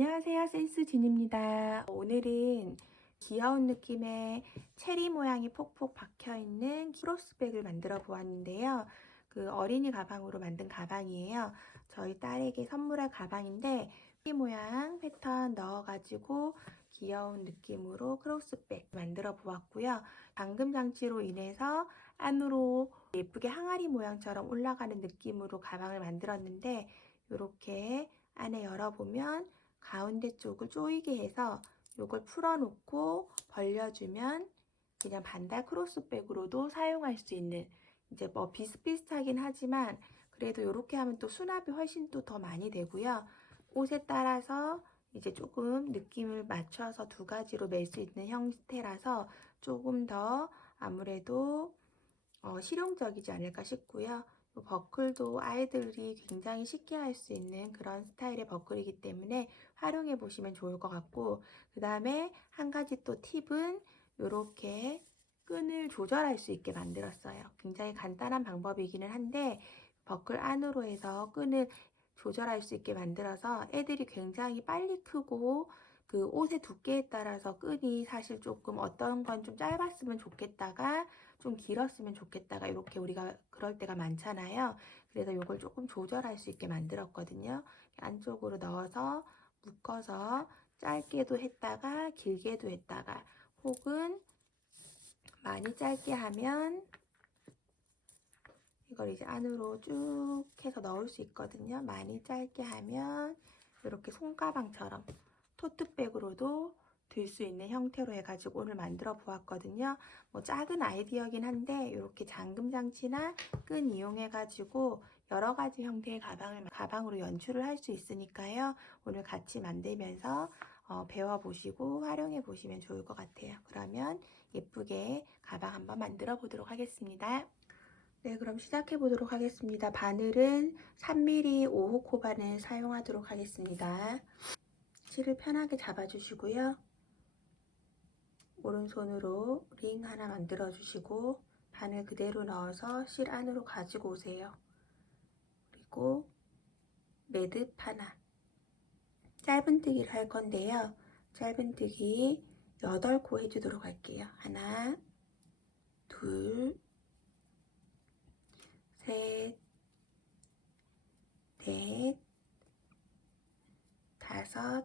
안녕하세요, 센스진입니다. 오늘은 귀여운 느낌의 체리 모양이 폭폭 박혀있는 크로스백을 만들어 보았는데요. 그 어린이 가방으로 만든 가방이에요. 저희 딸에게 선물할 가방인데 체리 모양 패턴 넣어가지고 귀여운 느낌으로 크로스백 만들어 보았고요. 잠금 장치로 인해서 안으로 예쁘게 항아리 모양처럼 올라가는 느낌으로 가방을 만들었는데, 이렇게 안에 열어보면 가운데 쪽을 조이게 해서 이걸 풀어놓고 벌려주면 그냥 반달 크로스백으로도 사용할 수 있는, 이제 뭐 비슷비슷하긴 하지만 그래도 이렇게 하면 또 수납이 훨씬 또 더 많이 되고요. 옷에 따라서 이제 조금 느낌을 맞춰서 두 가지로 멜 수 있는 형태라서 조금 더 아무래도 실용적이지 않을까 싶고요. 버클도 아이들이 굉장히 쉽게 할 수 있는 그런 스타일의 버클이기 때문에 활용해 보시면 좋을 것 같고, 그 다음에 한 가지 또 팁은 이렇게 끈을 조절할 수 있게 만들었어요. 굉장히 간단한 방법이기는 한데 버클 안으로 해서 끈을 조절할 수 있게 만들어서 애들이 굉장히 빨리 크고, 그 옷의 두께에 따라서 끈이 사실 조금 어떤 건 좀 짧았으면 좋겠다가 좀 길었으면 좋겠다가 이렇게 우리가 그럴 때가 많잖아요. 그래서 이걸 조금 조절할 수 있게 만들었거든요. 안쪽으로 넣어서 묶어서 짧게도 했다가 길게도 했다가, 혹은 많이 짧게 하면 이걸 이제 안으로 쭉 해서 넣을 수 있거든요. 많이 짧게 하면 이렇게 손가방처럼 토트백으로도 들 수 있는 형태로 해가지고 오늘 만들어 보았거든요. 뭐 작은 아이디어긴 한데 이렇게 잠금 장치나 끈 이용해가지고 여러 가지 형태의 가방으로 연출을 할 수 있으니까요. 오늘 같이 만들면서 배워보시고 활용해 보시면 좋을 것 같아요. 그러면 예쁘게 가방 한번 만들어 보도록 하겠습니다. 네, 그럼 시작해 보도록 하겠습니다. 바늘은 3mm 5호 코바늘 사용하도록 하겠습니다. 실을 편하게 잡아주시고요. 오른손으로 링 하나 만들어 주시고 바늘 그대로 넣어서 실 안으로 가지고 오세요. 그리고 매듭 하나, 짧은뜨기를 할 건데요. 짧은뜨기 8코 해주도록 할게요. 하나, 둘, 셋, 넷, 다섯,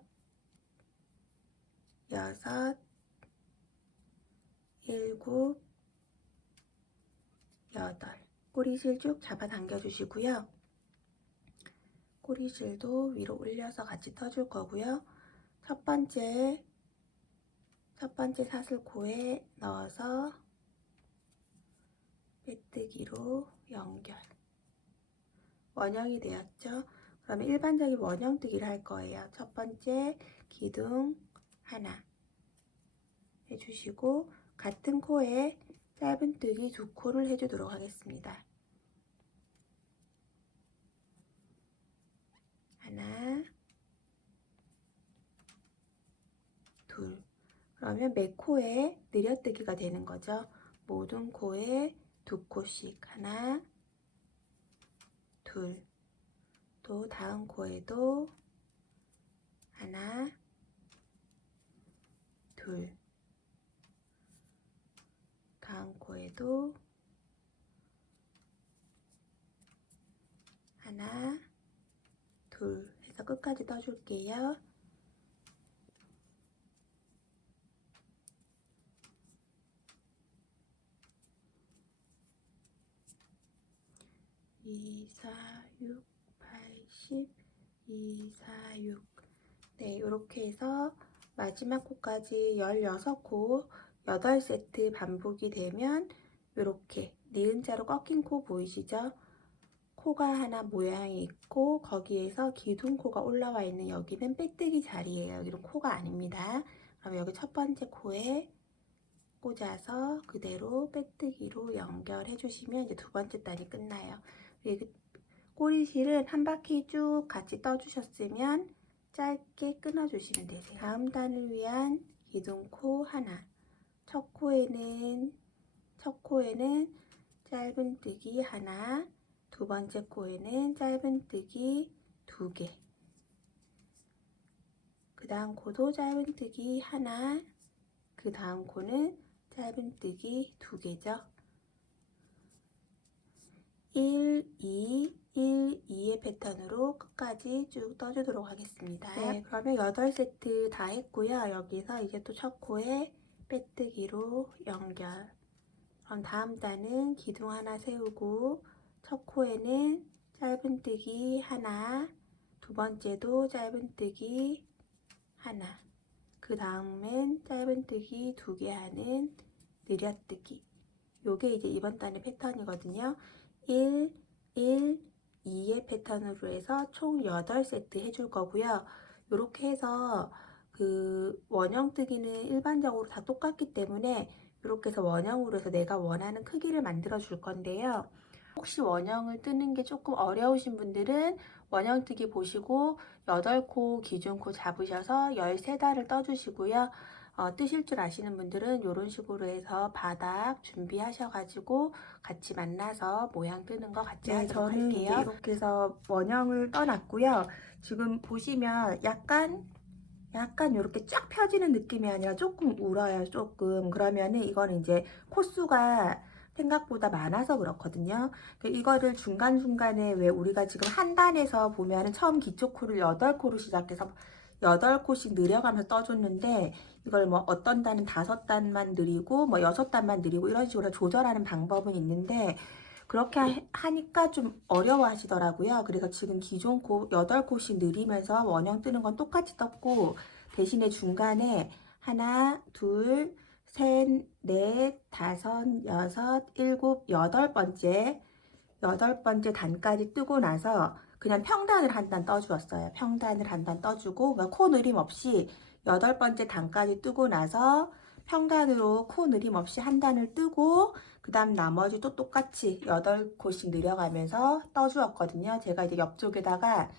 여섯, 일곱, 여덟. 꼬리실 쭉 잡아 당겨 주시고요. 꼬리실도 위로 올려서 같이 떠줄 거고요. 첫 번째 사슬코에 넣어서 빼뜨기로 연결. 원형이 되었죠? 그러면 일반적인 원형뜨기를 할 거예요. 첫 번째 기둥 하나 해주시고, 같은 코에 짧은뜨기 2코를 해주도록 하겠습니다. 하나, 둘. 그러면 매 코에 느려뜨기가 되는 거죠. 모든 코에 2코씩 하나, 둘. 또 다음 코에도 하나, 둘. 다음 코에도 하나, 둘 해서 끝까지 떠줄게요. 이, 4, 6, 8, 10, 2, 4, 6. 네, 이렇게 해서 마지막 코까지 16코 8세트 반복이 되면 이렇게 니은자로 꺾인 코 보이시죠? 코가 하나 모양이 있고 거기에서 기둥코가 올라와 있는 여기는 빼뜨기 자리예요. 여기는 코가 아닙니다. 그럼 여기 첫 번째 코에 꽂아서 그대로 빼뜨기로 연결해 주시면 이제 두 번째 단이 끝나요. 그리고 꼬리실은 한 바퀴 쭉 같이 떠주셨으면 짧게 끊어주시면 되세요. 다음 단을 위한 기둥코 하나. 첫 코에는 짧은뜨기 하나, 두 번째 코에는 짧은뜨기 2개. 그 다음 코도 짧은뜨기 하나, 그 다음 코는 짧은뜨기 2개죠. 1, 2, 1, 2의 패턴으로 끝까지 쭉 떠주도록 하겠습니다. 네, 그러면 8세트 다 했고요. 여기서 이제 또 첫 코에 빼뜨기로 연결. 그럼 다음 단은 기둥 하나 세우고 첫 코에는 짧은뜨기 하나, 두 번째도 짧은뜨기 하나, 그 다음엔 짧은뜨기 2개 하는 느려뜨기. 요게 이제 이번 단의 패턴이거든요. 1, 1, 2의 패턴으로 해서 총 8세트 해줄 거고요. 이렇게 해서 그 원형뜨기는 일반적으로 다 똑같기 때문에 이렇게 해서 원형으로 해서 내가 원하는 크기를 만들어 줄 건데요. 혹시 원형을 뜨는 게 조금 어려우신 분들은 원형뜨기 보시고 8코 기준코 잡으셔서 13달을 떠주시고요. 뜨실 줄 아시는 분들은 이런 식으로 해서 바닥 준비하셔가지고 같이 만나서 모양 뜨는 거 같이 하도록 할게요. 이제 이렇게 해서 원형을 떠놨고요. 지금 보시면 약간 이렇게 쫙 펴지는 느낌이 아니라 조금 울어요. 조금. 그러면은 이거는 이제 코수가 생각보다 많아서 그렇거든요. 이거를 중간중간에 왜 우리가 지금 한 단에서 보면은 처음 기초코를 8코로 시작해서 8코씩 늘려가면서 떠줬는데 이걸 뭐 어떤 단은 5단만 느리고 뭐 6단만 느리고 이런 식으로 조절하는 방법은 있는데 그렇게 하니까 좀 어려워 하시더라고요. 그래서 지금 기존 코 8코씩 느리면서 원형 뜨는 건 똑같이 떴고 대신에 중간에 하나, 둘, 셋, 넷, 다섯, 여섯, 일곱, 8번째 단까지 뜨고 나서 그냥 평단을 한 단 떠주었어요. 평단을 한 단 떠주고 그러니까 코 느림 없이 8번째 단까지 뜨고 나서 평단으로 코 느림 없이 한 단을 뜨고 그 다음 나머지도 똑같이 8코씩 늘려가면서 떠주었거든요. 제가 이제 옆쪽에다가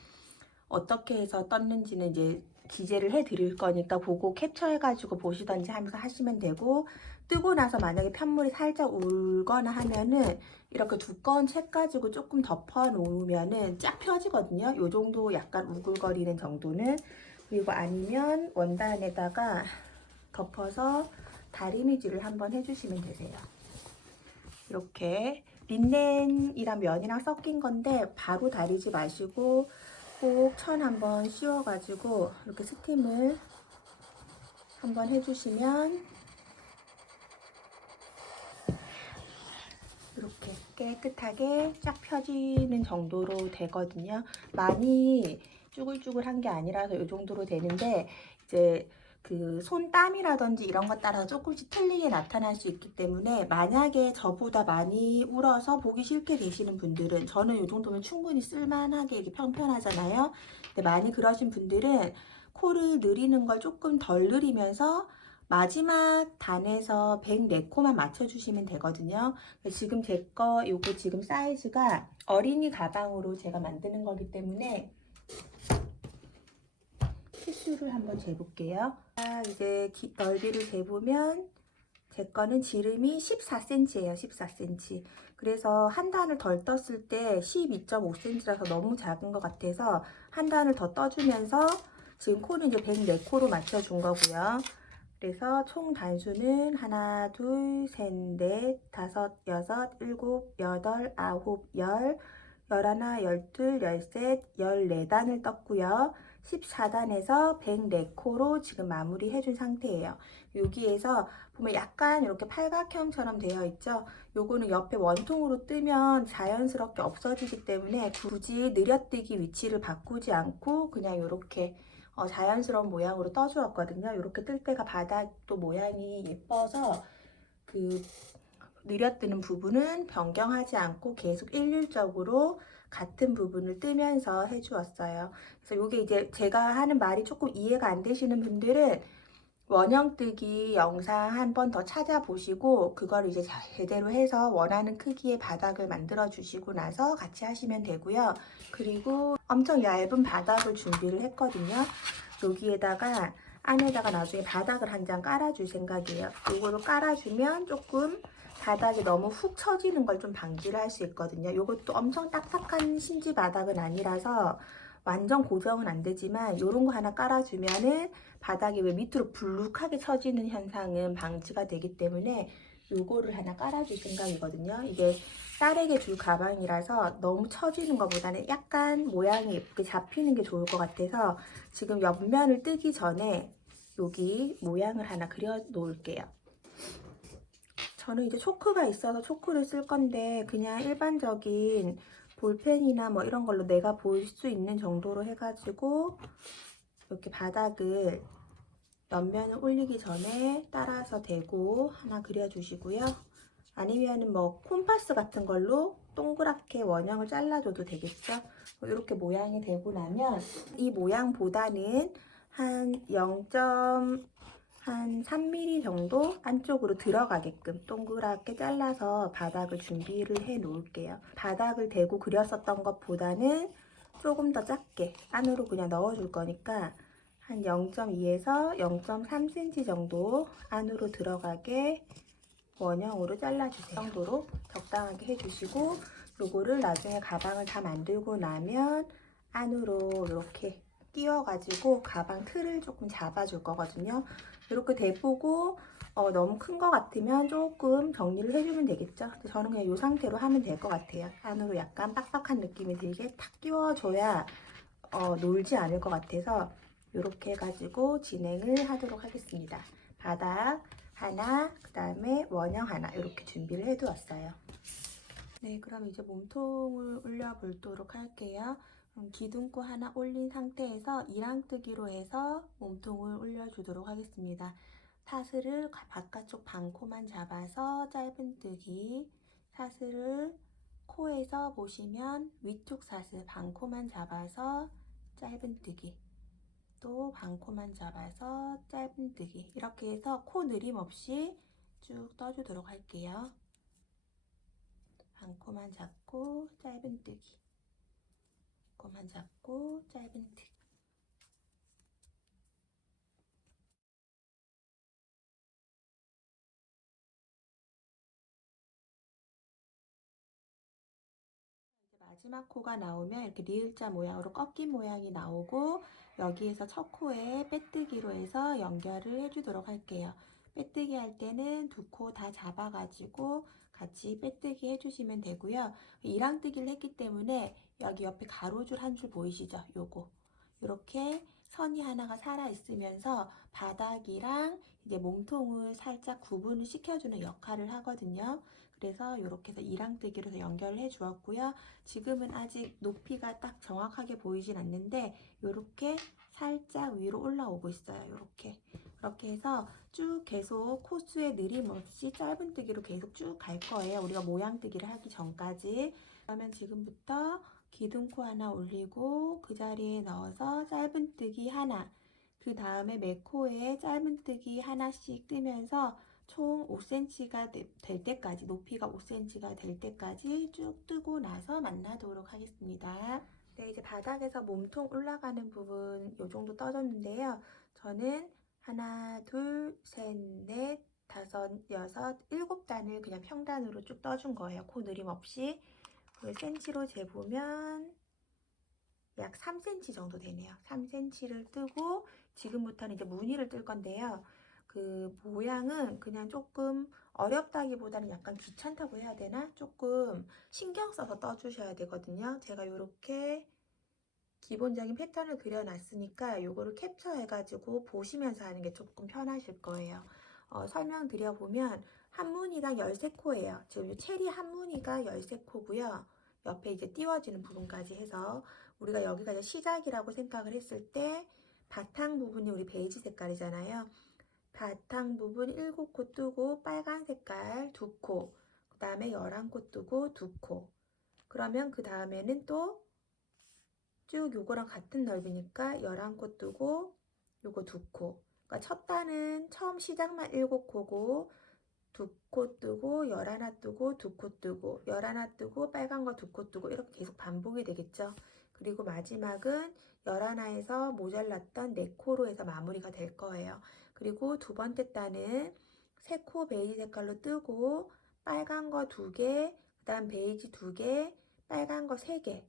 어떻게 해서 떴는지는 이제 기재를 해 드릴 거니까 보고 캡처해 가지고 보시던지 하면서 하시면 되고 뜨고 나서 만약에 편물이 살짝 울거나 하면은 이렇게 두꺼운 책 가지고 조금 덮어 놓으면은 쫙 펴지거든요. 요 정도 약간 우글거리는 정도는. 그리고 아니면 원단에다가 덮어서 다리미질을 한번 해주시면 되세요. 이렇게 린넨이랑 면이랑 섞인 건데 바로 다리지 마시고 꼭 천 한번 씌워가지고 이렇게 스팀을 한번 해주시면 이렇게 깨끗하게 쫙 펴지는 정도로 되거든요. 많이 쭈글쭈글한 게 아니라서 이 정도로 되는데 이제 그 손땀이라든지 이런 것 따라서 조금씩 틀리게 나타날 수 있기 때문에 만약에 저보다 많이 울어서 보기 싫게 되시는 분들은 저는 이 정도면 충분히 쓸만하게 이렇게 평편하잖아요. 근데 많이 그러신 분들은 코를 느리는 걸 조금 덜 느리면서 마지막 단에서 104코만 맞춰주시면 되거든요. 지금 제 거 요거 지금 사이즈가 어린이 가방으로 제가 만드는 거기 때문에 치수를 한번 재볼게요. 이제 넓이를 재보면 제 거는 지름이 14cm예요. 14cm. 그래서 한 단을 덜 떴을 때 12.5cm라서 너무 작은 것 같아서 한 단을 더 떠주면서 지금 코는 이제 104코로 맞춰준 거고요. 그래서 총 단수는 하나, 둘, 셋, 넷, 다섯, 여섯, 일곱, 여덟, 아홉, 열, 열하나, 열둘, 열셋, 14단을 떴고요. 14단에서 104코로 지금 마무리 해준 상태예요. 여기에서 보면 약간 이렇게 팔각형처럼 되어 있죠. 요거는 옆에 원통으로 뜨면 자연스럽게 없어지기 때문에 굳이 느려뜨기 위치를 바꾸지 않고 그냥 이렇게 자연스러운 모양으로 떠주었거든요. 이렇게 뜰 때가 바닥도 모양이 예뻐서 그 느려뜨는 부분은 변경하지 않고 계속 일률적으로 같은 부분을 뜨면서 해주었어요. 그래서 이게 이제 제가 하는 말이 조금 이해가 안 되시는 분들은 원형뜨기 영상 한 번 더 찾아보시고 그걸 이제 제대로 해서 원하는 크기의 바닥을 만들어 주시고 나서 같이 하시면 되고요. 그리고 엄청 얇은 바닥을 준비를 했거든요. 여기에다가 안에다가 나중에 바닥을 한 장 깔아줄 생각이에요. 이거를 깔아주면 조금 바닥이 너무 훅 처지는 걸 좀 방지를 할 수 있거든요. 이것도 엄청 딱딱한 심지 바닥은 아니라서 완전 고정은 안 되지만 요런 거 하나 깔아주면은 바닥이 왜 밑으로 불룩하게 처지는 현상은 방지가 되기 때문에 요거를 하나 깔아줄 생각이거든요. 이게 딸에게 줄 가방이라서 너무 처지는 것보다는 약간 모양이 예쁘게 잡히는 게 좋을 것 같아서 지금 옆면을 뜨기 전에 여기 모양을 하나 그려 놓을게요. 저는 이제 초크가 있어서 초크를 쓸 건데 그냥 일반적인 볼펜이나 뭐 이런 걸로 내가 볼 수 있는 정도로 해가지고 이렇게 바닥을 옆면을 올리기 전에 따라서 대고 하나 그려주시고요. 아니면은 뭐 콤파스 같은 걸로 동그랗게 원형을 잘라줘도 되겠죠. 이렇게 모양이 되고 나면 이 모양보다는 한 3mm 정도 안쪽으로 들어가게끔 동그랗게 잘라서 바닥을 준비를 해 놓을게요. 바닥을 대고 그렸었던 것보다는 조금 더 작게 안으로 그냥 넣어 줄 거니까 한 0.2에서 0.3cm 정도 안으로 들어가게 원형으로 잘라주세요. 이 정도로 적당하게 해주시고 요거를 나중에 가방을 다 만들고 나면 안으로 이렇게 끼워가지고 가방 틀을 조금 잡아줄 거거든요. 이렇게 대보고 너무 큰 거 같으면 조금 정리를 해주면 되겠죠. 저는 그냥 이 상태로 하면 될 것 같아요. 안으로 약간 빡빡한 느낌이 들게 탁 끼워줘야 놀지 않을 것 같아서 이렇게 해가지고 진행을 하도록 하겠습니다. 바닥 하나, 그 다음에 원형 하나 이렇게 준비를 해두었어요. 네, 그럼 이제 몸통을 올려 보도록 할게요. 기둥코 하나 올린 상태에서 이랑뜨기로 해서 몸통을 올려주도록 하겠습니다. 사슬을 바깥쪽 반코만 잡아서 짧은뜨기, 사슬을 코에서 보시면 위쪽 사슬 반코만 잡아서 짧은뜨기, 또 반코만 잡아서 짧은뜨기, 이렇게 해서 코 느림 없이 쭉 떠주도록 할게요. 반코만 잡고 짧은뜨기, 코만 잡고 짧은뜨기. 마지막 코가 나오면 이렇게 리을자 모양으로 꺾인 모양이 나오고 여기에서 첫 코에 빼뜨기로 해서 연결을 해주도록 할게요. 빼뜨기 할 때는 두 코 다 잡아가지고 같이 빼뜨기 해주시면 되고요. 이랑뜨기를 했기 때문에 여기 옆에 가로줄 한 줄 보이시죠? 요거 이렇게 선이 하나가 살아 있으면서 바닥이랑 이제 몸통을 살짝 구분을 시켜주는 역할을 하거든요. 그래서 이렇게 해서 이랑뜨기로 해서 연결을 해 주었고요. 지금은 아직 높이가 딱 정확하게 보이진 않는데 이렇게 살짝 위로 올라오고 있어요. 이렇게 해서 쭉 계속 코수에 느림 없이 짧은뜨기로 계속 쭉 갈 거예요. 우리가 모양뜨기를 하기 전까지. 그러면 지금부터 기둥코 하나 올리고 그 자리에 넣어서 짧은뜨기 하나, 그 다음에 매 코에 짧은뜨기 하나씩 뜨면서 총 5cm가 될 때까지, 높이가 5cm가 될 때까지 쭉 뜨고 나서 만나도록 하겠습니다. 네, 이제 바닥에서 몸통 올라가는 부분 요 정도 떠졌는데요. 저는 하나, 둘, 셋, 넷, 다섯, 여섯, 일곱 단을 그냥 평단으로 쭉 떠준 거예요. 코 느림 없이. cm로 재보면 약 3cm 정도 되네요. 3cm를 뜨고 지금부터는 이제 무늬를 뜰 건데요. 그 모양은 그냥 조금 어렵다기보다는 약간 귀찮다고 해야 되나? 조금 신경 써서 떠주셔야 되거든요. 제가 이렇게 기본적인 패턴을 그려놨으니까 요거를 캡처해가지고 보시면서 하는 게 조금 편하실 거예요. 설명드려보면 한 무늬당 13코예요. 지금 체리 한 무늬가 13코고요. 옆에 이제 띄워지는 부분까지 해서 우리가 여기가 이제 시작이라고 생각을 했을 때 바탕 부분이 우리 베이지 색깔이잖아요. 바탕 부분 7코 뜨고 빨간 색깔 2코, 그 다음에 11코 뜨고 2코. 그러면 그 다음에는 또 쭉 요거랑 같은 넓이니까 11코 뜨고 요거 2코. 그러니까 첫 단은 처음 시작만 7코고 2코 뜨고 11 뜨고 2코 뜨고 11 뜨고 빨간 거 2코 뜨고 이렇게 계속 반복이 되겠죠. 그리고 마지막은 11에서 모자랐던 4코로 해서 마무리가 될 거예요. 그리고 두 번째 단은 3코 베이지 색깔로 뜨고 빨간 거 2개, 그 다음 베이지 2개, 빨간 거 3개,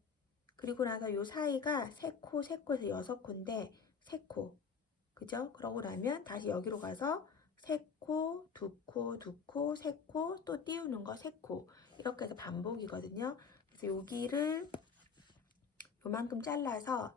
그리고 나서 요 사이가 3코, 3코에서 6코인데 3코. 그죠? 그러고 나면 다시 여기로 가서 3코, 2코, 2코, 3코, 또 띄우는 거 3코. 이렇게 해서 반복이거든요. 그래서 여기를 요만큼 잘라서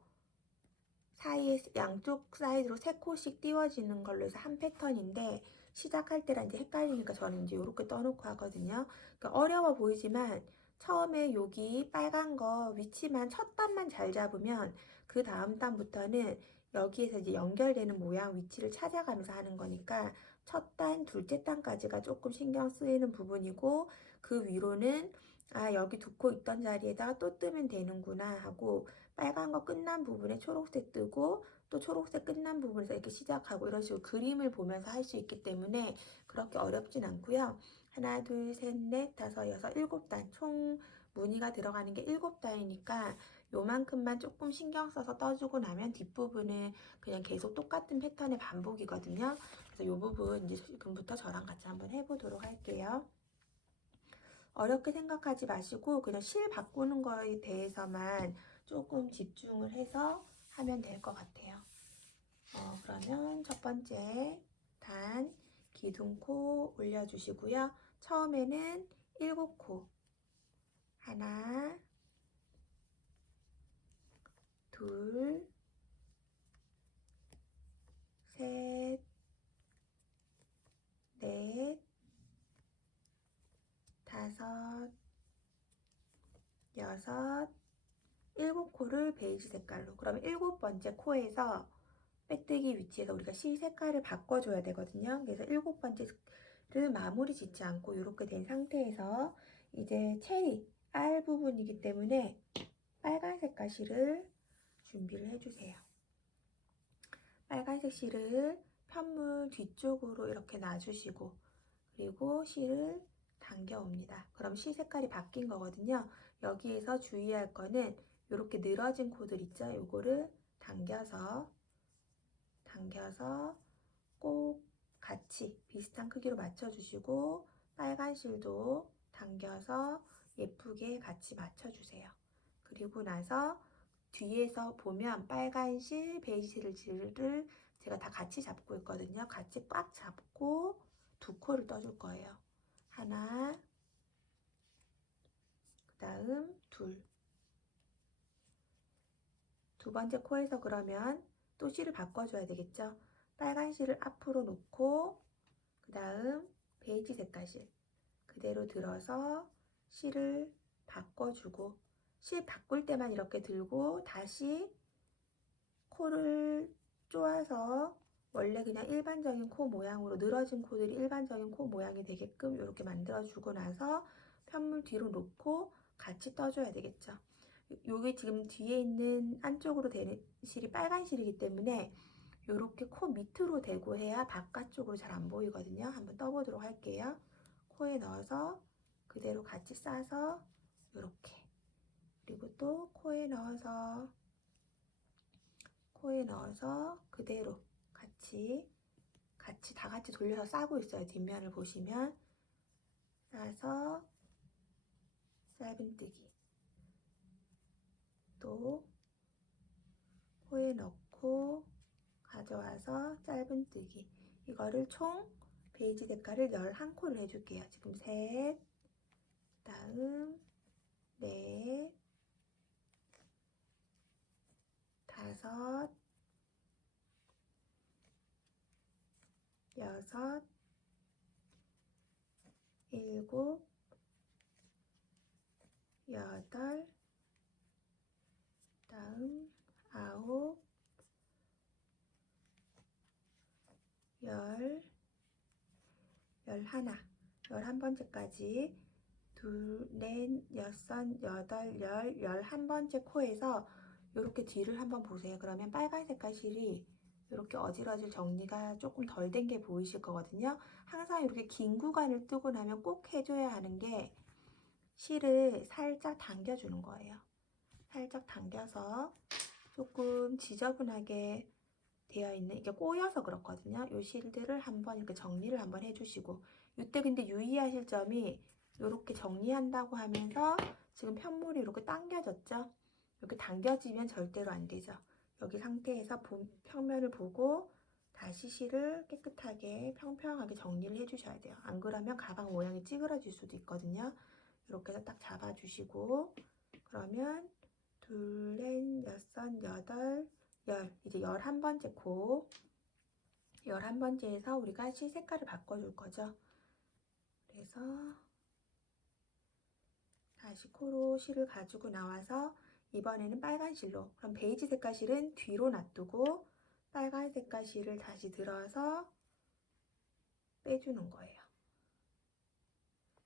사이에 양쪽 사이드로 3코씩 띄워지는 걸로 해서 한 패턴인데, 시작할 때랑 이제 헷갈리니까 저는 이제 이렇게 떠놓고 하거든요. 그러니까 어려워 보이지만 처음에 여기 빨간 거 위치만 첫 단만 잘 잡으면 그 다음 단부터는 여기에서 이제 연결되는 모양 위치를 찾아가면서 하는 거니까 첫 단, 둘째 단까지가 조금 신경 쓰이는 부분이고, 그 위로는 아, 여기 2코 있던 자리에다가 또 뜨면 되는구나 하고, 빨간 거 끝난 부분에 초록색 뜨고 또 초록색 끝난 부분에서 이렇게 시작하고 이런 식으로 그림을 보면서 할 수 있기 때문에 그렇게 어렵진 않고요. 하나, 둘, 셋, 넷, 다섯, 여섯, 7단 총 무늬가 들어가는 게 7단이니까 요만큼만 조금 신경 써서 떠주고 나면 뒷부분은 그냥 계속 똑같은 패턴의 반복이거든요. 그래서 요 부분 이제 지금부터 저랑 같이 한번 해보도록 할게요. 어렵게 생각하지 마시고 그냥 실 바꾸는 거에 대해서만 조금 집중을 해서 하면 될 것 같아요. 그러면 첫 번째 단 기둥코 올려주시고요. 처음에는 7코 하나, 둘, 셋, 넷, 다섯, 여섯, 7코를 베이지 색깔로. 그러면 7번째 코에서 빼뜨기 위치에서 우리가 실 색깔을 바꿔줘야 되거든요. 그래서 7번째를 마무리 짓지 않고 이렇게 된 상태에서 이제 체리 알 부분이기 때문에 빨간 색깔 실을 준비를 해주세요. 빨간색 실을 편물 뒤쪽으로 이렇게 놔주시고, 그리고 실을 당겨 옵니다. 그럼 실 색깔이 바뀐 거거든요. 여기에서 주의할 거는 이렇게 늘어진 코들 있죠? 요거를 당겨서 꼭 같이 비슷한 크기로 맞춰주시고, 빨간 실도 당겨서 예쁘게 같이 맞춰주세요. 그리고 나서 뒤에서 보면 빨간 실, 베이지 실을 제가 다 같이 잡고 있거든요. 같이 꽉 잡고 2코를 떠줄 거예요. 하나, 그 다음 둘. 두 번째 코에서 그러면 또 실을 바꿔줘야 되겠죠. 빨간 실을 앞으로 놓고 그 다음 베이지 색깔 실 그대로 들어서 실을 바꿔주고, 실 바꿀 때만 이렇게 들고 다시 코를 쪼아서 원래 그냥 일반적인 코 모양으로 늘어진 코들이 일반적인 코 모양이 되게끔 이렇게 만들어주고 나서 편물 뒤로 놓고 같이 떠줘야 되겠죠. 요게 지금 뒤에 있는 안쪽으로 되는 실이 빨간 실이기 때문에 이렇게 코 밑으로 대고 해야 바깥쪽으로 잘 안 보이거든요. 한번 떠보도록 할게요. 코에 넣어서 그대로 같이 싸서 이렇게, 그리고 또 코에 넣어서 그대로 같이 다 같이 돌려서 싸고 있어요. 뒷면을 보시면 싸서 짧은뜨기, 또 코에 넣고 가져와서 짧은뜨기. 이거를 총 베이지 색깔을 11코를 해줄게요. 지금 셋, 다음 넷, 다섯, 여섯, 일곱, 여덟, 다음 아홉, 열, 11, 11번째까지 둘, 넷, 여섯, 여덟, 11번째 코에서 이렇게 뒤를 한번 보세요. 그러면 빨간 색깔 실이 이렇게 어질어질 정리가 조금 덜 된 게 보이실 거거든요. 항상 이렇게 긴 구간을 뜨고 나면 꼭 해줘야 하는 게 실을 살짝 당겨주는 거예요. 살짝 당겨서 조금 지저분하게 되어 있는, 이게 꼬여서 그렇거든요. 이 실들을 한번 이렇게 정리를 한번 해주시고, 이때 근데 유의하실 점이 이렇게 정리한다고 하면서 지금 편물이 이렇게 당겨졌죠. 이렇게 당겨지면 절대로 안 되죠. 여기 상태에서 평면을 보고 다시 실을 깨끗하게 평평하게 정리를 해주셔야 돼요. 안 그러면 가방 모양이 찌그러질 수도 있거든요. 이렇게 해서 딱 잡아주시고, 그러면 둘, 넷, 여섯, 여덟, 열, 이제 11번째 코, 11번째에서 우리가 실 색깔을 바꿔줄 거죠. 그래서 다시 코로 실을 가지고 나와서 이번에는 빨간 실로, 그럼 베이지 색깔 실은 뒤로 놔두고 빨간 색깔 실을 다시 들어서 빼주는 거예요.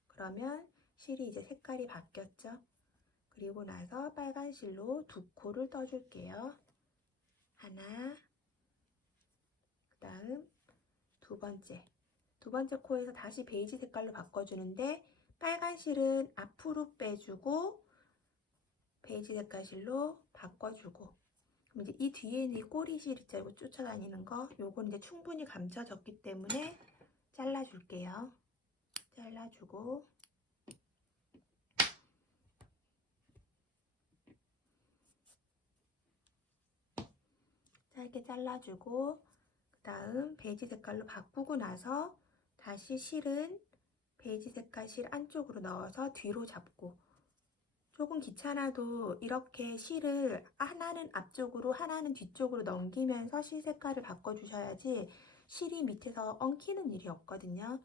그러면 실이 이제 색깔이 바뀌었죠. 그리고 나서 빨간 실로 두 코를 떠줄게요. 하나, 그 다음 두 번째 코에서 다시 베이지 색깔로 바꿔주는데 빨간 실은 앞으로 빼주고 베이지 색깔 실로 바꿔주고, 그럼 이제 이 뒤에는 이 꼬리실 있죠? 쫓아다니는 거, 요건 이제 충분히 감춰졌기 때문에 잘라줄게요. 잘라주고, 짧게 잘라주고, 그 다음 베이지 색깔로 바꾸고 나서 다시 실은 베이지 색깔 실 안쪽으로 넣어서 뒤로 잡고, 조금 귀찮아도 이렇게 실을 하나는 앞쪽으로 하나는 뒤쪽으로 넘기면서 실 색깔을 바꿔주셔야지 실이 밑에서 엉키는 일이 없거든요.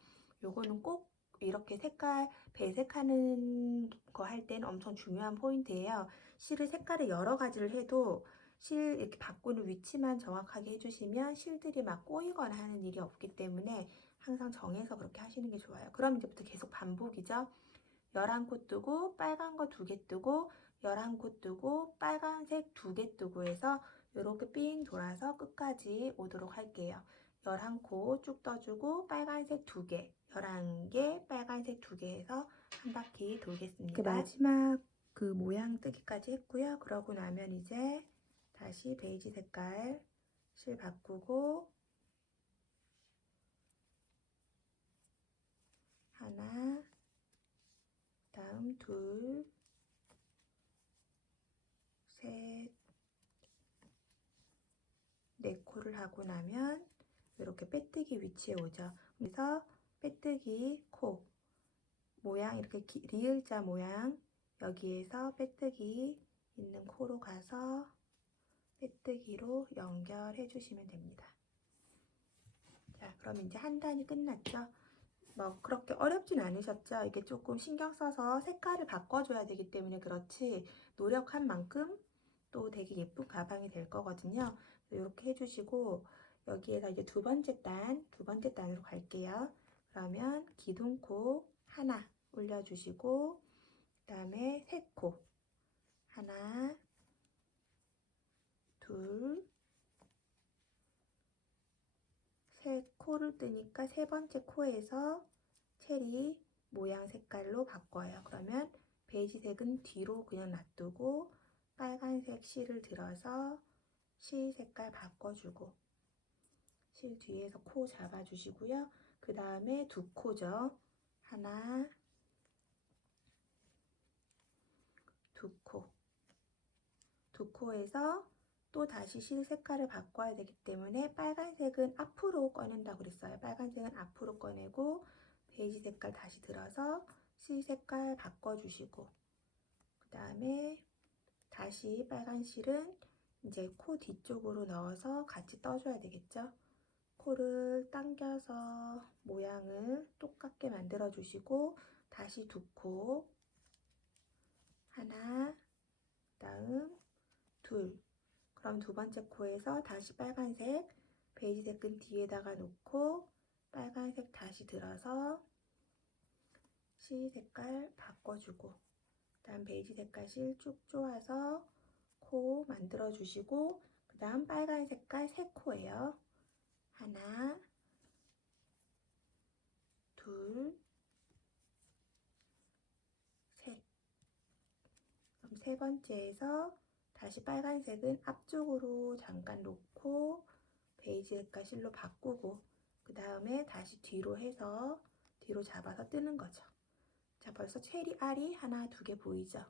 요거는 꼭 이렇게 색깔 배색하는 거 할 때는 엄청 중요한 포인트예요. 실을 색깔을 여러 가지를 해도 실 이렇게 바꾸는 위치만 정확하게 해주시면 실들이 막 꼬이거나 하는 일이 없기 때문에 항상 정해서 그렇게 하시는 게 좋아요. 그럼 이제부터 계속 반복이죠. 11코 뜨고 빨간 거 2개 뜨고 11코 뜨고 빨간색 2개 뜨고 해서 이렇게 삥 돌아서 끝까지 오도록 할게요. 11코 쭉 떠주고 빨간색 2개, 11개, 빨간색 2개 해서 한 바퀴 돌겠습니다. 그 마지막 그 모양 뜨기까지 했고요. 그러고 나면 이제 다시 베이지 색깔 실 바꾸고 하나, 다음 둘, 셋, 네 코를 하고 나면 이렇게 빼뜨기 위치에 오죠. 그래서 빼뜨기 코 모양 이렇게 리을자 모양 여기에서 빼뜨기 있는 코로 가서 빼뜨기로 연결해 주시면 됩니다. 자, 그럼 이제 한 단이 끝났죠? 뭐 그렇게 어렵진 않으셨죠? 이게 조금 신경 써서 색깔을 바꿔줘야 되기 때문에 그렇지 노력한 만큼 또 되게 예쁜 가방이 될 거거든요. 이렇게 해주시고 여기에서 이제 두 번째 단으로 갈게요. 그러면 기둥코 하나 올려주시고 그 다음에 세 코 하나, 둘, 세 코를 뜨니까 세 번째 코에서 체리 모양 색깔로 바꿔요. 그러면 베이지색은 뒤로 그냥 놔두고 빨간색 실을 들어서 실 색깔 바꿔주고 실 뒤에서 코 잡아주시고요. 그 다음에 두 코죠. 하나, 두 코에서 또 다시 실 색깔을 바꿔야 되기 때문에 빨간색은 앞으로 꺼낸다고 그랬어요. 빨간색은 앞으로 꺼내고 베이지 색깔 다시 들어서 실 색깔 바꿔주시고 그 다음에 다시 빨간 실은 이제 코 뒤쪽으로 넣어서 같이 떠줘야 되겠죠. 코를 당겨서 모양을 똑같게 만들어 주시고 다시 두 코 하나, 다음 둘, 그럼 두 번째 코에서 다시 빨간색 베이지색 끈 뒤에다가 놓고 빨간색 다시 들어서 실 색깔 바꿔주고 그 다음 베이지 색깔 실 쭉 조아서 코 만들어 주시고 그 다음 빨간 색깔 세 코예요. 하나, 둘, 셋. 그럼 세 번째에서 다시 빨간색은 앞쪽으로 잠깐 놓고 베이지 색깔 실로 바꾸고 그 다음에 다시 뒤로 해서 뒤로 잡아서 뜨는 거죠. 자, 벌써 체리 알이 하나, 두 개 보이죠?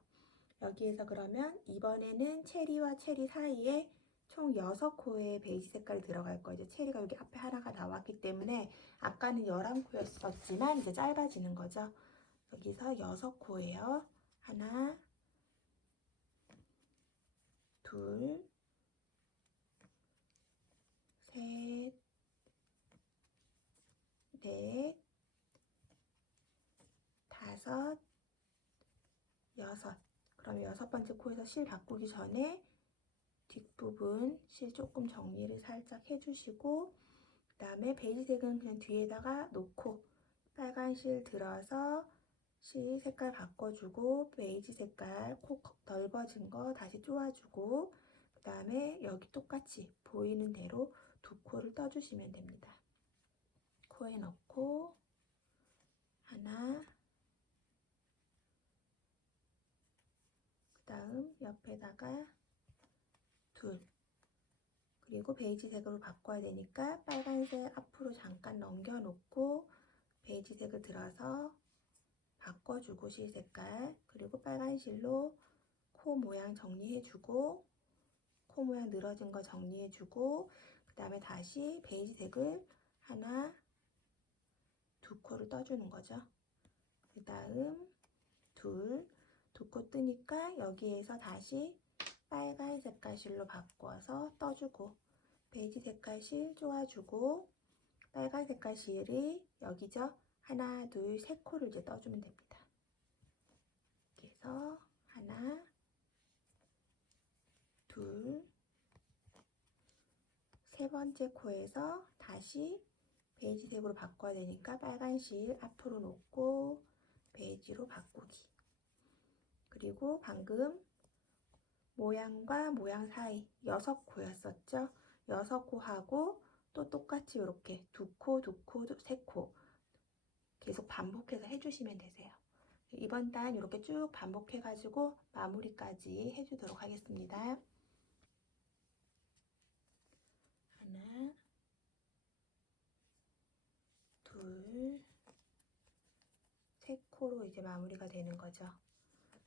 여기에서 그러면 이번에는 체리와 체리 사이에 총 6코의 베이지 색깔이 들어갈 거죠. 체리가 여기 앞에 하나가 나왔기 때문에 아까는 11코였었지만 이제 짧아지는 거죠. 여기서 6코예요. 하나, 둘, 셋, 넷, 다섯, 여섯. 그럼 6번째 코에서 실 바꾸기 전에 뒷부분 실 조금 정리를 살짝 해주시고, 그 다음에 베이지색은 그냥 뒤에다가 놓고 빨간 실 들어서 실 색깔 바꿔주고, 베이지 색깔 코 넓어진 거 다시 쪼아주고, 그 다음에 여기 똑같이 보이는 대로 2코를 떠주시면 됩니다. 코에 넣고 하나, 그 다음 옆에다가 둘, 그리고 베이지색으로 바꿔야 되니까 빨간색 앞으로 잠깐 넘겨놓고 베이지색을 들어서 바꿔주고 실 색깔, 그리고 빨간 실로 코 모양 정리해주고, 코 모양 늘어진 거 정리해주고, 그 다음에 다시 베이지색을 하나, 2코를 떠주는 거죠. 그 다음 둘, 2코 뜨니까 여기에서 다시 빨간 색깔 실로 바꿔서 떠주고, 베이지 색깔 실 쪼아주고, 빨간 색깔 실이 여기죠. 하나, 둘, 3코를 이제 떠주면 됩니다. 그래서 하나, 둘, 3번째 코에서 다시 베이지색으로 바꿔야 되니까 빨간 실 앞으로 놓고 베이지로 바꾸기. 그리고 방금 모양과 모양 사이 6코였었죠. 6코하고 또 똑같이 이렇게 2코, 2코, 3코 계속 반복해서 해주시면 되세요. 이번 단 이렇게 쭉 반복해가지고 마무리까지 해주도록 하겠습니다. 하나, 둘, 3코로 이제 마무리가 되는 거죠.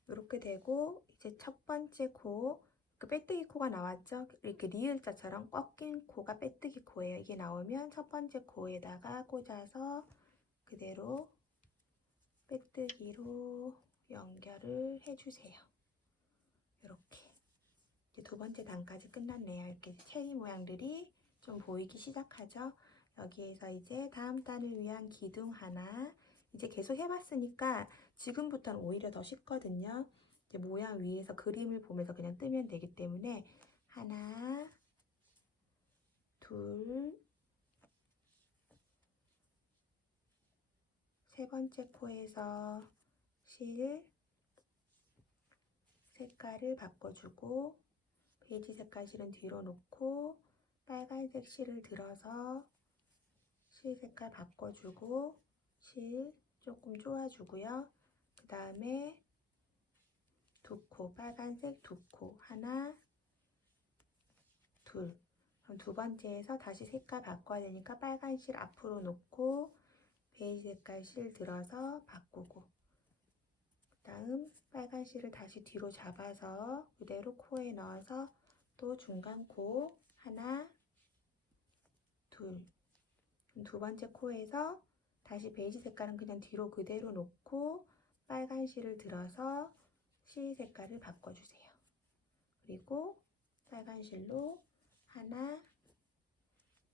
이렇게 되고 이제 첫 번째 코, 그 빼뜨기 코가 나왔죠? 이렇게 리을자처럼 꺾인 코가 빼뜨기 코예요. 이게 나오면 첫 번째 코에다가 꽂아서 그대로 빼뜨기로 연결을 해주세요. 이렇게 이제 두 번째 단까지 끝났네요. 이렇게 체리 모양들이 좀 보이기 시작하죠. 여기에서 이제 다음 단을 위한 기둥 하나, 이제 계속 해봤으니까 지금부터는 오히려 더 쉽거든요. 이제 모양 위에서 그림을 보면서 그냥 뜨면 되기 때문에 하나, 둘, 3번째 코에서 실 색깔을 바꿔주고, 베이지 색깔 실은 뒤로 놓고 빨간색 실을 들어서 실 색깔 바꿔주고 실 조금 쪼아주고요. 그 다음에 2코, 빨간색 2코, 하나, 둘. 그럼 두 번째에서 다시 색깔 바꿔야 되니까 빨간 실 앞으로 놓고 베이지 색깔 실 들어서 바꾸고, 그 다음 빨간 실을 다시 뒤로 잡아서 그대로 코에 넣어서 또 중간 코 하나, 둘. 두 번째 코에서 다시 베이지 색깔은 그냥 뒤로 그대로 놓고 빨간 실을 들어서 실 색깔을 바꿔주세요. 그리고 빨간 실로 하나,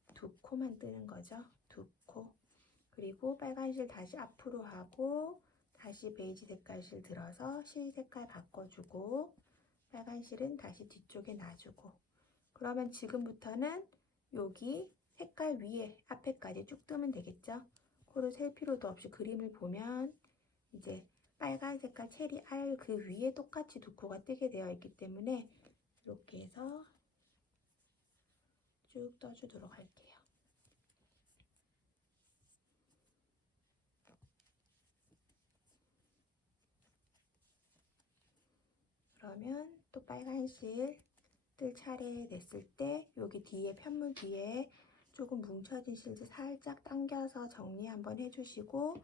2코만 뜨는 거죠. 2코. 그리고 빨간 실 다시 앞으로 하고 다시 베이지 색깔 실 들어서 실 색깔 바꿔주고 빨간 실은 다시 뒤쪽에 놔주고, 그러면 지금부터는 여기 색깔 위에 앞에까지 쭉 뜨면 되겠죠. 코를 셀 필요도 없이 그림을 보면 이제 빨간 색깔 체리 알 그 위에 똑같이 2코가 뜨게 되어 있기 때문에 이렇게 해서 쭉 떠주도록 할게요. 그러면 또 빨간 실 뜰 차례 됐을 때 여기 뒤에 편물 뒤에 조금 뭉쳐진 실도 살짝 당겨서 정리 한번 해주시고,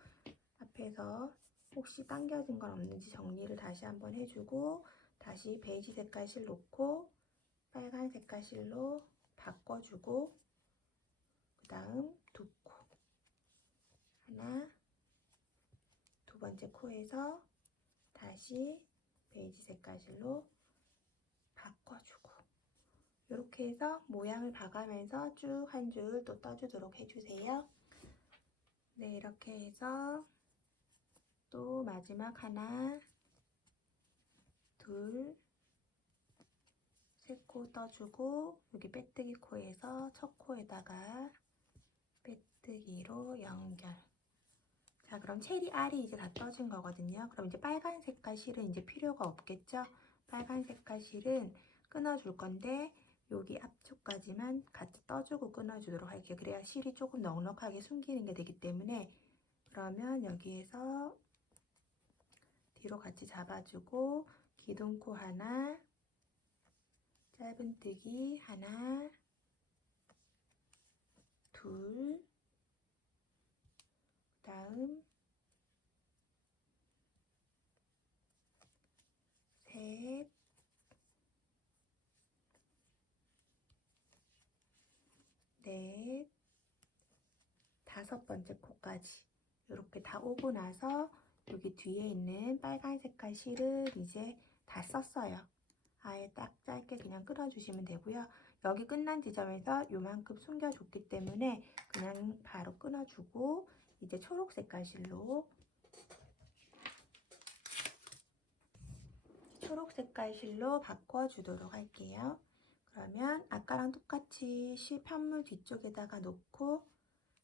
앞에서 혹시 당겨진 건 없는지 정리를 다시 한번 해주고, 다시 베이지 색깔 실 놓고 빨간 색깔 실로 바꿔주고, 그 다음 두 코, 하나, 두 번째 코에서 다시 베이지 색깔 실로 바꿔주고, 이렇게 해서 모양을 봐가면서 쭉 한 줄 또 떠주도록 해주세요. 네, 이렇게 해서 또 마지막 하나, 둘, 세 코 떠주고, 여기 빼뜨기 코에서 첫 코에다가 빼뜨기로 연결. 자, 그럼 체리 알이 이제 다 떠진 거거든요. 그럼 이제 빨간 색깔 실은 이제 필요가 없겠죠? 빨간 색깔 실은 끊어줄 건데 여기 앞쪽까지만 같이 떠주고 끊어주도록 할게요. 그래야 실이 조금 넉넉하게 숨기는 게 되기 때문에, 그러면 여기에서 뒤로 같이 잡아주고 기둥코 하나, 짧은뜨기 하나, 둘, 다음 셋, 넷, 다섯 번째 코까지 이렇게 다 오고 나서 여기 뒤에 있는 빨간 색깔 실은 이제 다 썼어요. 아예 딱 짧게 그냥 끊어주시면 되고요. 여기 끝난 지점에서 요만큼 숨겨줬기 때문에 그냥 바로 끊어주고, 이제 초록 색깔 실로 바꿔주도록 할게요. 그러면 아까랑 똑같이 실 편물 뒤쪽에다가 놓고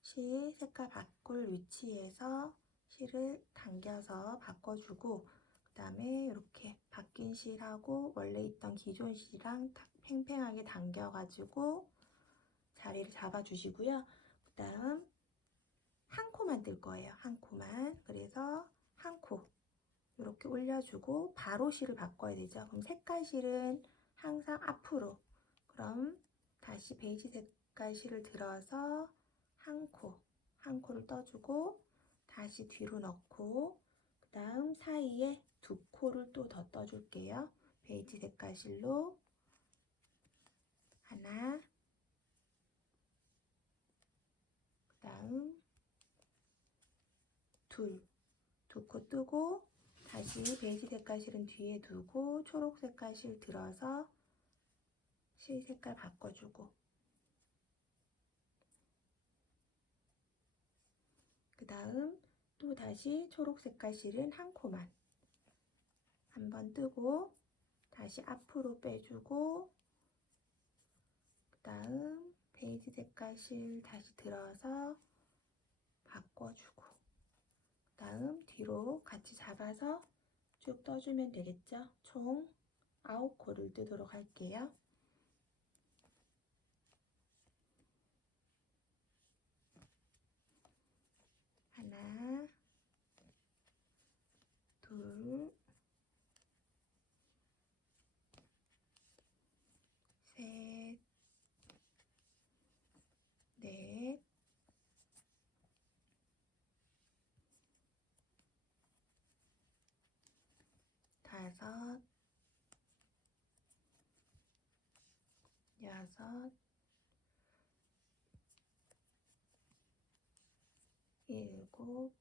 실 색깔 바꿀 위치에서 실을 당겨서 바꿔주고, 그 다음에 이렇게 바뀐 실하고 원래 있던 기존 실이랑 팽팽하게 당겨가지고 자리를 잡아주시고요. 그 다음 한 코만 뜰 거예요. 한 코만. 그래서 한 코 이렇게 올려주고 바로 실을 바꿔야 되죠. 그럼 색깔 실은 항상 앞으로. 그럼 다시 베이지 색깔 실을 들어서 한 코를 떠주고 다시 뒤로 넣고, 그 다음 사이에 두 코를 또 더 떠줄게요. 베이지 색깔 실로 하나, 그 다음 두 코 뜨고 다시 베이지 색깔 실은 뒤에 두고 초록 색깔 실 들어서 실 색깔 바꿔주고, 그 다음 또 다시 초록 색깔 실은 한 코만 한번 뜨고 다시 앞으로 빼주고, 그 다음 베이지 색깔 실 다시 들어서 바꿔주고, 그 다음 뒤로 같이 잡아서 쭉 떠주면 되겠죠? 총 9코를 뜨도록 할게요. 하나, 둘, 셋, 넷, 다섯, 여섯, 일곱,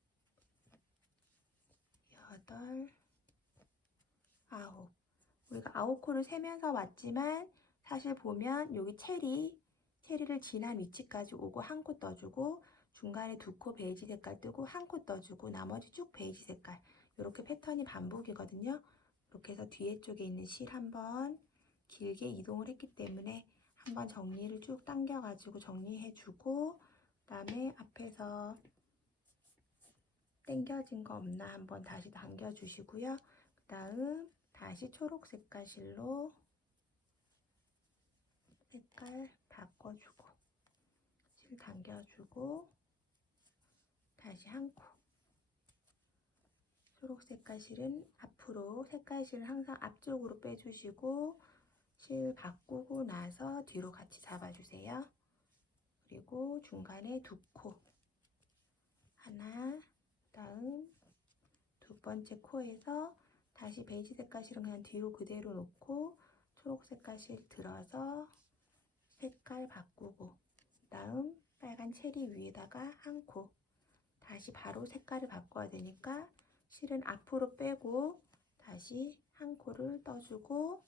여덟, 아홉. 우리가 9코를 세면서 왔지만 사실 보면 여기 체리를 지난 위치까지 오고 한 코 떠주고, 중간에 두 코 베이지 색깔 뜨고 한 코 떠주고 나머지 쭉 베이지 색깔, 이렇게 패턴이 반복이거든요. 이렇게 해서 뒤에 쪽에 있는 실 한번 길게 이동을 했기 때문에 한번 정리를 쭉 당겨가지고 정리해주고, 그 다음에 앞에서 당겨진 거 없나 한번 다시 당겨주시고요. 그 다음 다시 초록 색깔 실로 색깔 바꿔주고 실 당겨주고 다시 한 코. 초록 색깔 실은 앞으로, 색깔 실은 항상 앞쪽으로 빼주시고 실 바꾸고 나서 뒤로 같이 잡아주세요. 그리고 중간에 두 코 하나, 다음 두 번째 코에서 다시 베이지 색깔 실은 그냥 뒤로 그대로 놓고 초록 색깔 실 들어서 색깔 바꾸고, 다음 빨간 체리 위에다가 한 코, 다시 바로 색깔을 바꿔야 되니까 실은 앞으로 빼고 다시 한 코를 떠주고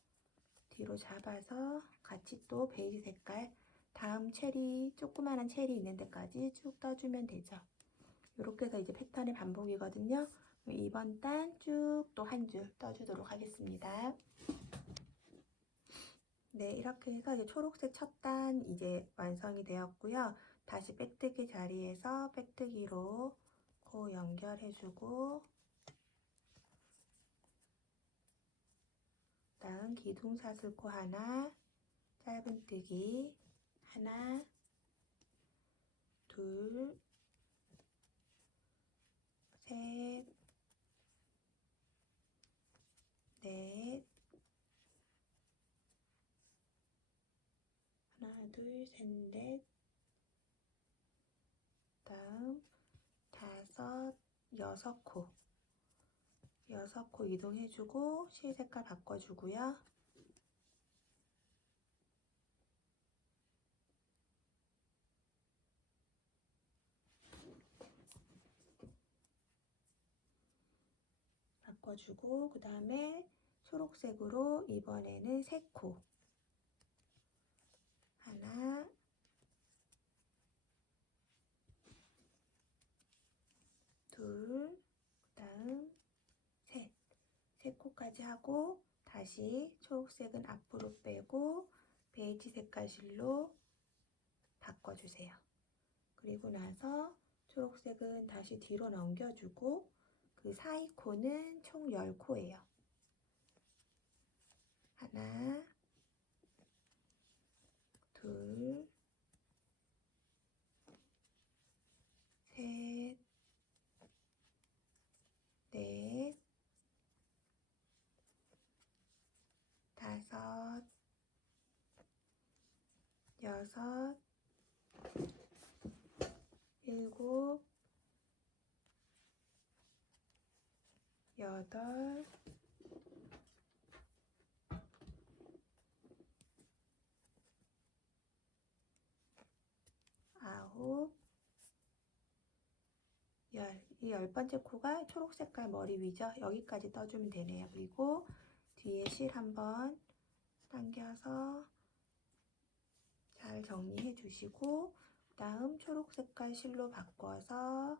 뒤로 잡아서 같이 또 베이지 색깔 다음 체리, 조그만한 체리 있는 데까지 쭉 떠주면 되죠. 이렇게 해서 이제 패턴의 반복이거든요. 이번 단 쭉 또 한 줄 떠주도록 하겠습니다. 네, 이렇게 해서 이제 초록색 첫 단 이제 완성이 되었고요. 다시 빼뜨기 자리에서 빼뜨기로 코 연결해주고, 다음 기둥사슬코 하나, 짧은뜨기 하나, 둘, 셋, 넷, 하나, 둘, 셋, 넷, 다음 다섯, 여섯 코 이동해주고 실 색깔 바꿔주고요. 바꿔주고 그 다음에 초록색으로 이번에는 세 코 하나, 둘, 그 다음 세 코까지 하고 다시 초록색은 앞으로 빼고 베이지 색깔 실로 바꿔주세요. 그리고 나서 초록색은 다시 뒤로 넘겨주고 그 사이 코는 총 10코예요. 하나, 둘, 셋, 넷, 다섯, 여섯, 일곱, 여덟, 아홉, 열. 이 10번째 코가 초록 색깔 머리 위죠? 여기까지 떠주면 되네요. 그리고 뒤에 실 한번 당겨서 잘 정리해 주시고 다음 초록 색깔 실로 바꿔서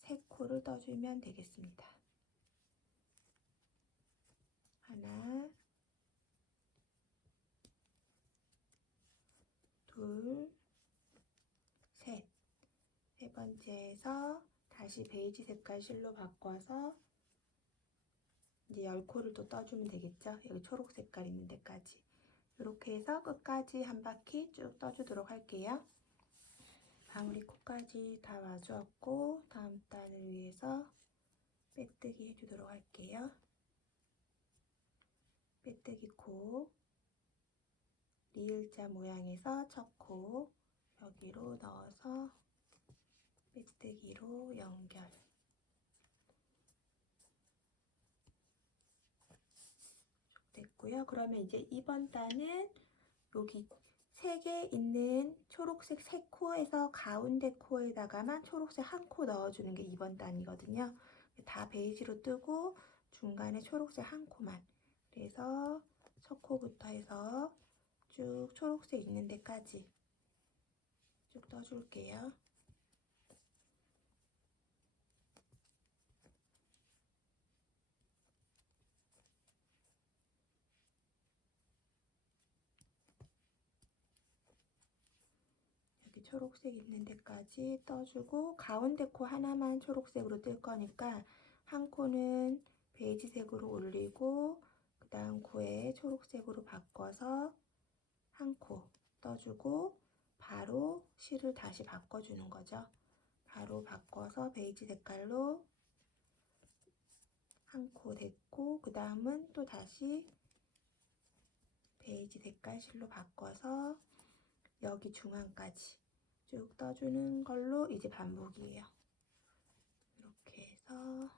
세 코를 떠주면 되겠습니다. 하나, 둘, 셋. 세 번째에서 다시 베이지 색깔 실로 바꿔서 이제 10코를 또 떠주면 되겠죠? 여기 초록 색깔 있는 데까지. 이렇게 해서 끝까지 한 바퀴 쭉 떠주도록 할게요. 마무리 코까지 다 와주었고 다음 단을 위해서 빼뜨기 해주도록 할게요. 빼뜨기 코, 리을자 모양에서 첫 코 여기로 넣어서 빼뜨기로 연결. 됐고요. 그러면 이제 이번 단은 여기 3개 있는 초록색 3코에서 가운데 코에다가만 초록색 한 코 넣어주는 게 이번 단이거든요. 다 베이지로 뜨고 중간에 초록색 한 코만. 그래서 첫 코부터 해서 쭉 초록색 있는 데까지 쭉 떠줄게요. 여기 초록색 있는 데까지 떠주고 가운데 코 하나만 초록색으로 뜰 거니까 한 코는 베이지색으로 올리고 그 다음 코에 초록색으로 바꿔서 한 코 떠주고 바로 실을 다시 바꿔주는 거죠. 바로 바꿔서 베이지 색깔로 한 코 됐고 그 다음은 또 다시 베이지 색깔 실로 바꿔서 여기 중앙까지 쭉 떠주는 걸로 이제 반복이에요. 이렇게 해서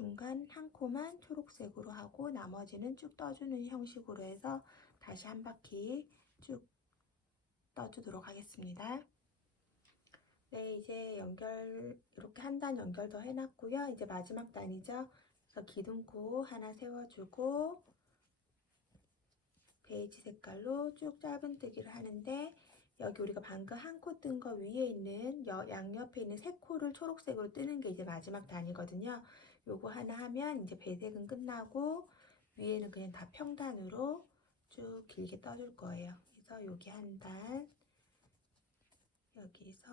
중간 한 코만 초록색으로 하고 나머지는 쭉 떠주는 형식으로 해서 다시 한 바퀴 쭉 떠주도록 하겠습니다. 네, 이제 이렇게 한 단 연결 더 해놨고요. 이제 마지막 단이죠. 그래서 기둥코 하나 세워주고 베이지 색깔로 쭉 짧은뜨기를 하는데, 여기 우리가 방금 한 코 뜬 거 위에 있는 양옆에 있는 세 코를 초록색으로 뜨는 게 이제 마지막 단이거든요. 요거 하나 하면 이제 배색은 끝나고 위에는 그냥 다 평단으로 쭉 길게 떠줄 거예요. 그래서 여기 한 단, 여기서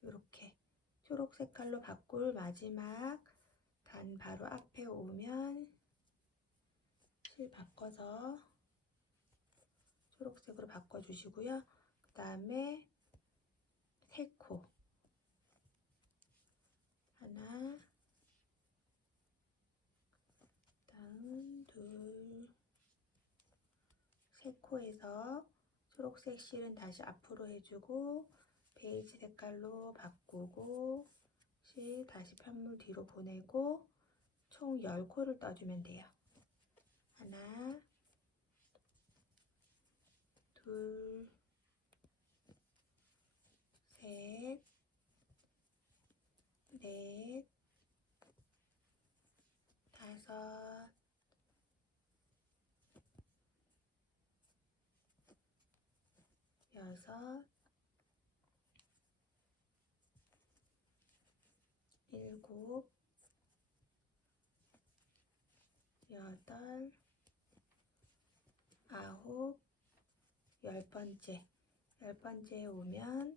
이렇게 초록 색깔로 바꿀 마지막 단 바로 앞에 오면 실 바꿔서 초록색으로 바꿔주시고요. 그 다음에 세 코 하나, 다음 둘, 세 코에서 초록색 실은 다시 앞으로 해주고 베이지 색깔로 바꾸고 실 다시 편물 뒤로 보내고 총 10코를 떠주면 돼요. 하나, 둘, 셋, 넷, 다섯, 여섯, 일곱, 여덟, 아홉, 열 번째에 오면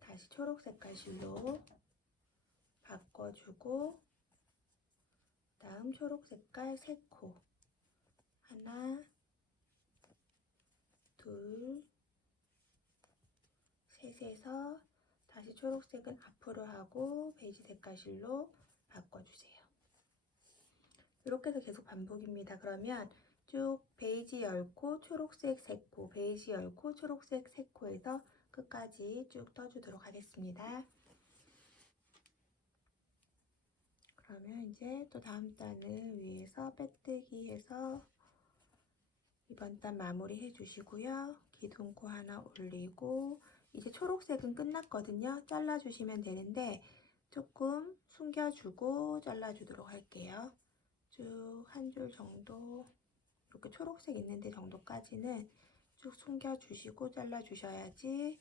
다시 초록 색깔 실로 바꿔주고 다음 초록 색깔 세 코 하나, 둘, 셋에서 다시 초록색은 앞으로 하고 베이지 색깔 실로 바꿔주세요. 이렇게 해서 계속 반복입니다. 그러면 쭉 베이지 10코, 초록색 3코, 베이지 10코, 초록색 3코에서 끝까지 쭉 떠주도록 하겠습니다. 그러면 이제 또 다음 단을 위해서 빼뜨기 해서 이번 단 마무리 해주시고요. 기둥코 하나 올리고 이제 초록색은 끝났거든요. 잘라주시면 되는데 조금 숨겨주고 잘라주도록 할게요. 쭉 한 줄 정도 이렇게 초록색 있는 데 정도까지는 쭉 숨겨주시고 잘라주셔야지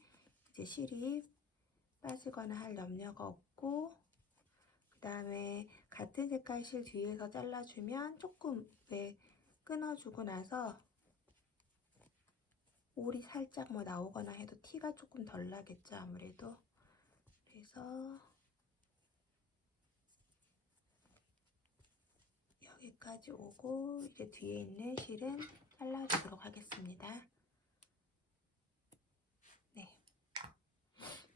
이제 실이 빠지거나 할 염려가 없고, 그 다음에 같은 색깔 실 뒤에서 잘라주면 조금 끊어주고 나서 올이 살짝 나오거나 해도 티가 조금 덜 나겠죠, 아무래도. 그래서 여기까지 오고 이제 뒤에 있는 실은 잘라주도록 하겠습니다. 네.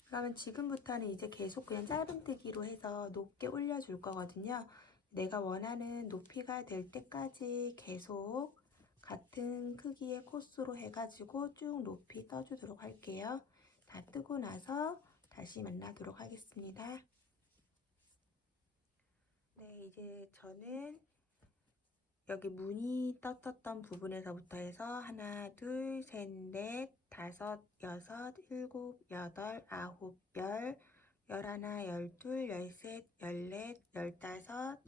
그러면 지금부터는 이제 계속 그냥 짧은뜨기로 해서 높게 올려줄 거거든요. 내가 원하는 높이가 될 때까지 계속 같은 크기의 코스로 해가지고 쭉 높이 떠주도록 할게요. 다 뜨고 나서 다시 만나도록 하겠습니다. 네, 이제 저는 여기 무늬 떴던 부분에서부터 해서 하나, 둘, 셋, 넷, 다섯, 여섯, 일곱, 여덟, 아홉, 열, 열하나, 열둘, 열셋, 열넷, 열다섯,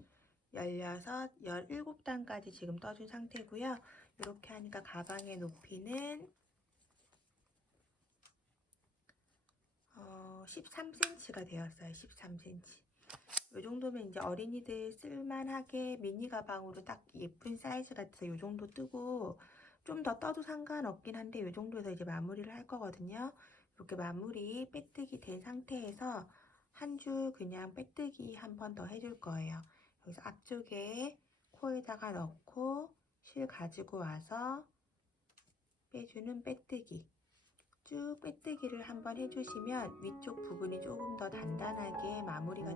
열여섯, 열일곱 단까지 지금 떠준 상태고요. 이렇게 하니까 가방의 높이는 13cm가 되었어요. 13cm. 이 정도면 이제 어린이들 쓸만하게 미니 가방으로 딱 예쁜 사이즈 같아서 이 정도 뜨고, 좀 더 떠도 상관없긴 한데 이 정도에서 이제 마무리를 할 거거든요. 이렇게 마무리 빼뜨기 된 상태에서 한 줄 그냥 빼뜨기 한 번 더 해줄 거예요. 여기서 앞쪽에 코에다가 넣고 실 가지고 와서 빼주는 빼뜨기. 쭉 빼뜨기를 한번 해주시면 위쪽 부분이 조금 더 단단하게 마무리가